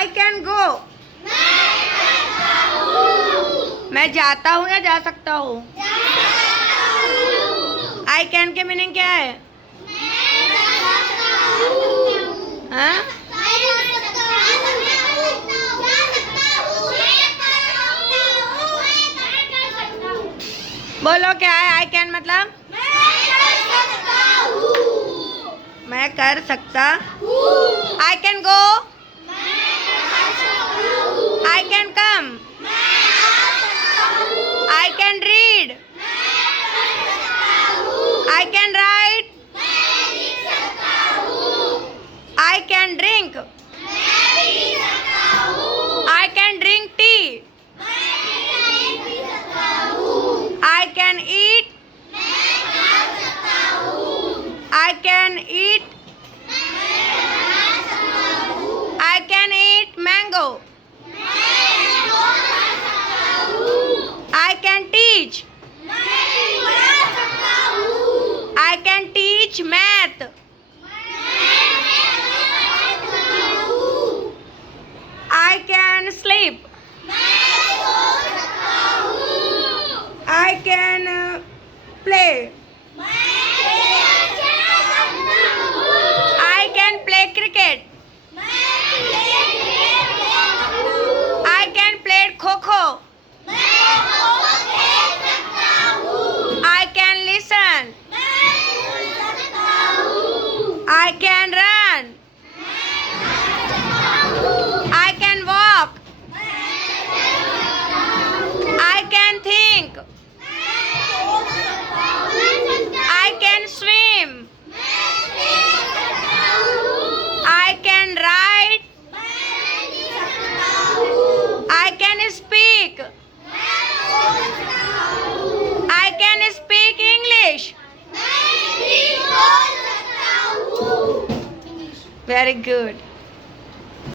I can go. मैं जाता हूँ या जा सकता हूँ? I can के मीनिंग क्या है? हाँ? बोलो क्या है I can मतलब? मैं कर सकता हूँ। I can go. I can come. I can read. I can write. I can drink. I can drink tea. I can eat. I can eat. I can eat mango. I can teach. I can teach math. I can sleep. I can play. I can play cricket. I can play kho-kho. I can listen. I can run. I can walk. I can think. I can swim. I can write. I can speak. I can speak English. Very good.